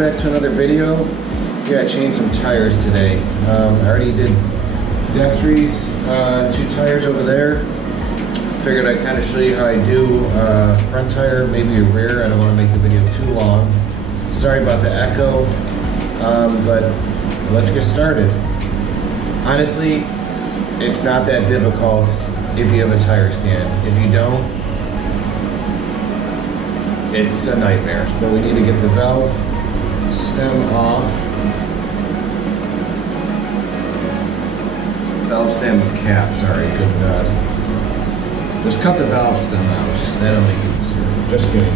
back to another video. Yeah, I changed some tires today. I already did Destry's 2 tires over there. Figured I'd kind of show you how I do front tire, maybe a rear. I don't want to make the video too long. Sorry about the echo, but let's get started. Honestly, it's not that difficult if you have a tire stand. If you don't, it's a nightmare. But we need to get the valve stem off. Valve stem cap, sorry, good God. Just cut the valve stem out. That'll make it easier. Just kidding.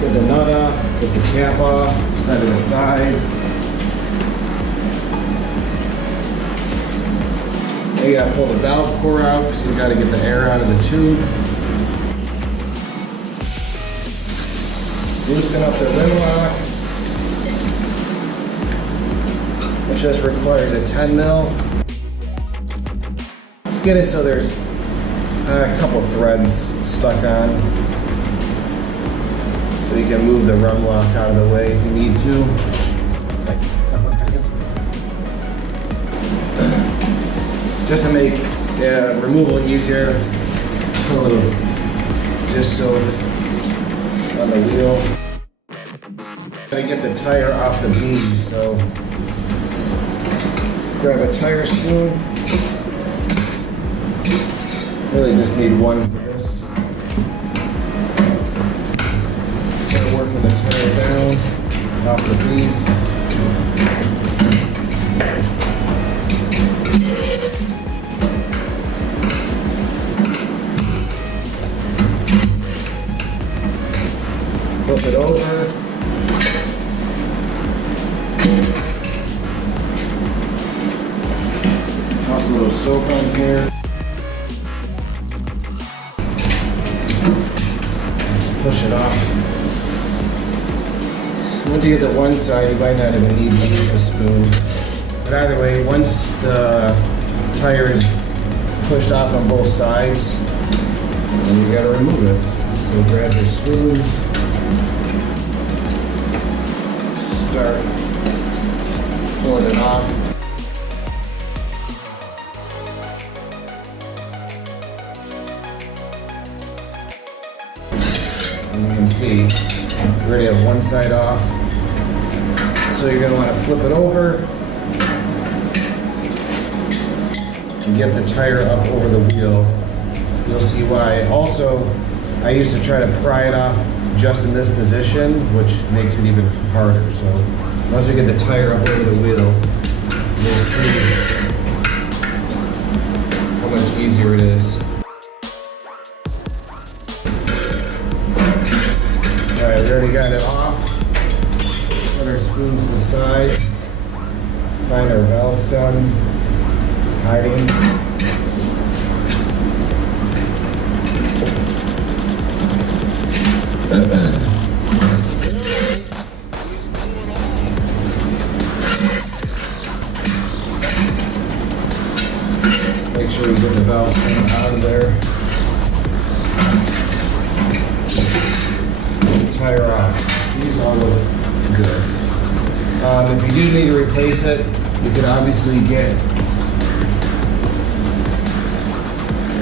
Get the nut off, get the cap off, set it aside. Now you gotta pull the valve core out because you gotta get the air out of the tube. Loosen up the rim lock, which just requires a 10 mil. Let's get it so there's a couple threads stuck on, so you can move the rim lock out of the way if you need to. Just to make removal easier, put a little distill on the wheel. Gotta get the tire off the beam, so grab a tire spoon. Really just need one for this. Start working the tire down off the beam. Flip it over. Toss a little soap on here. Push it off. Once you get to one side, you might not even need to use a spoon. But either way, once the tire is pushed off on both sides, then you gotta remove it. So grab your spoons. Start pulling it off. And you can see, we already have one side off. So you're going to want to flip it over and get the tire up over the wheel. You'll see why. Also, I used to try to pry it off just in this position, which makes it even harder. So once we get the tire up over the wheel, you'll see how much easier it is. Alright, we already got it off. Put our spoons to the side. Find our valve stem. Hiding. Make sure you get the valve stem out of there. Tire off. These all look good. If you do need to replace it, you can obviously get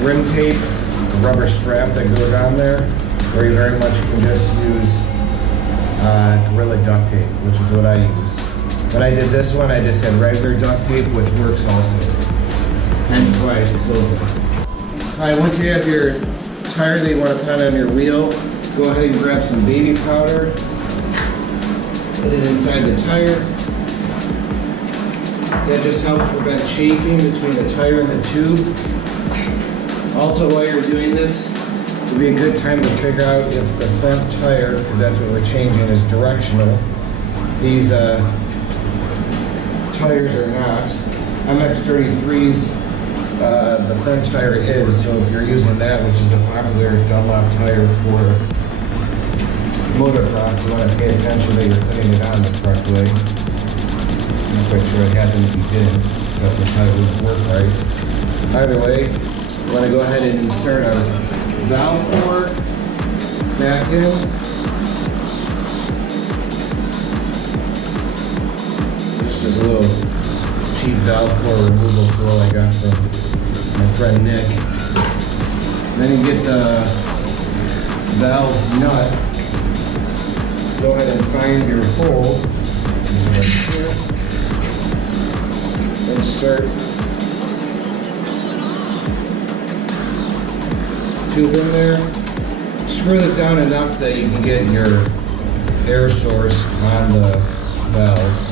rim tape, a rubber strap that goes on there, or you very much can just use Gorilla duct tape, which is what I use. When I did this one, I just had regular duct tape, which works also. Hence why it's silver. Alright, once you have your tire that you want to put on your wheel, go ahead and grab some baby powder, put it inside the tire. That just helps prevent chafing between the tire and the tube. Also, while you're doing this, it would be a good time to figure out if the front tire, because that's what we're changing, is directional. These tires are not. MX-33s, the front tire is, so if you're using that, which is a popular Dunlop tire for motocross, you want to pay attention that you're putting it on the correct way. I'm not quite sure what happened if you did, except the tire wouldn't work right. Either way, you want to go ahead and insert our valve port back in. It's just a little cheap valve core removal tool I got from my friend Nick. Then you get the valve nut. Go ahead and find your hole. Right here. Then start tube in there. Screw it down enough that you can get your air source on the valve.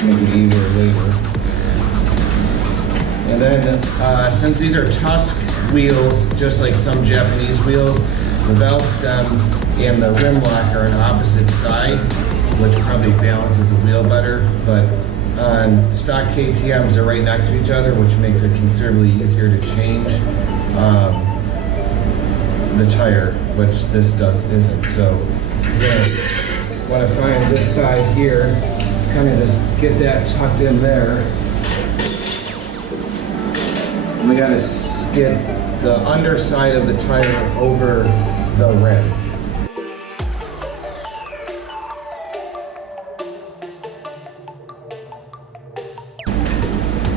Just make it easier later. And then, since these are Tusk wheels, just like some Japanese wheels, the valve stem and the rim lock are on opposite side, which probably balances the wheel better. But on stock KTMs, they're right next to each other, which makes it considerably easier to change the tire, which this isn't. So you want to find this side here, kind of just get that tucked in there. We got to get the underside of the tire over the rim.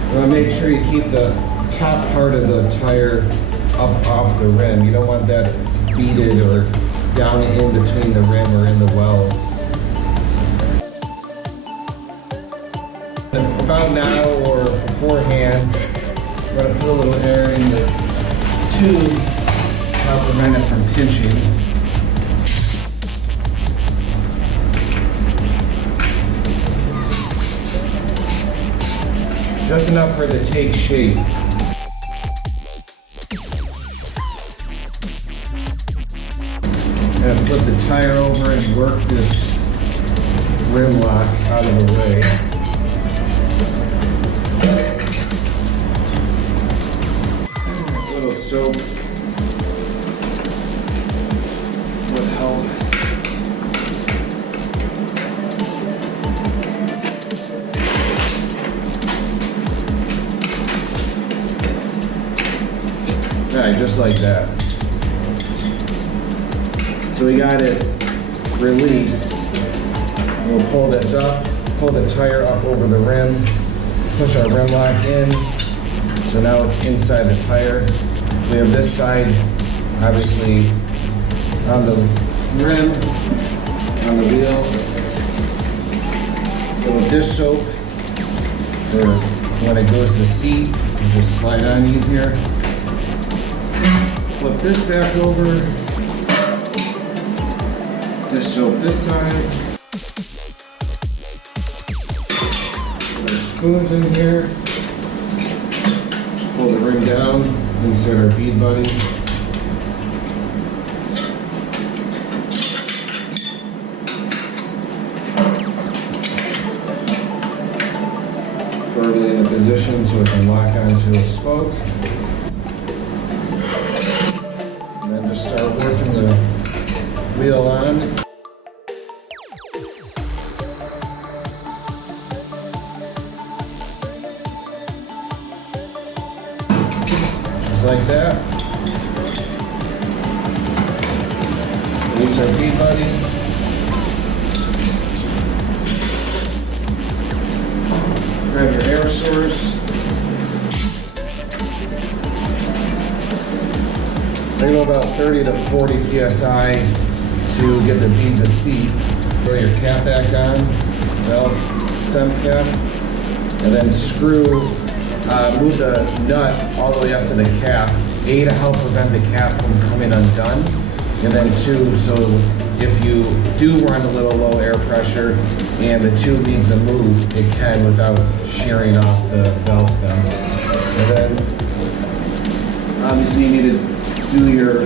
You want to make sure you keep the top part of the tire up off the rim. You don't want that beaded or down in between the rim or in the well. About now or beforehand, I'm going to put a little air in the tube to help prevent it from pinching. Just enough for it to take shape. And flip the tire over and work this rim lock out of the way. A little soap would help. Alright, just like that. So we got it released. We'll pull this up, pull the tire up over the rim, push our rim lock in. So now it's inside the tire. We have this side, obviously, on the rim, on the wheel. Little dish soap for when it goes to seat, just slide on easier. Flip this back over. Dish soap this side. There's spoons in here. Just pull the rim down, insert our bead buddy. Firmly in the position so it can lock onto a spoke. And then just start working the wheel on. Like that. Release our bead buddy. Grab your air source. They go about 30 to 40 psi to get the bead to seat. Throw your cap back on, valve stem cap, and then screw. Move the nut all the way up to the cap. A, to help prevent the cap from coming undone. And then 2, so if you do run a little low air pressure and the tube needs to move, it can without shearing off the valve stem. And then obviously you need to do your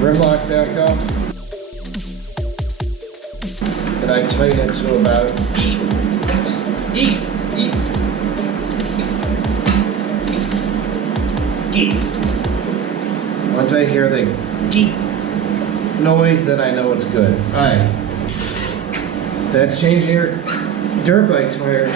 rim lock back up. And I tighten it to about once I hear the noise, then I know it's good. Alright. That's changing your dirt bike tire.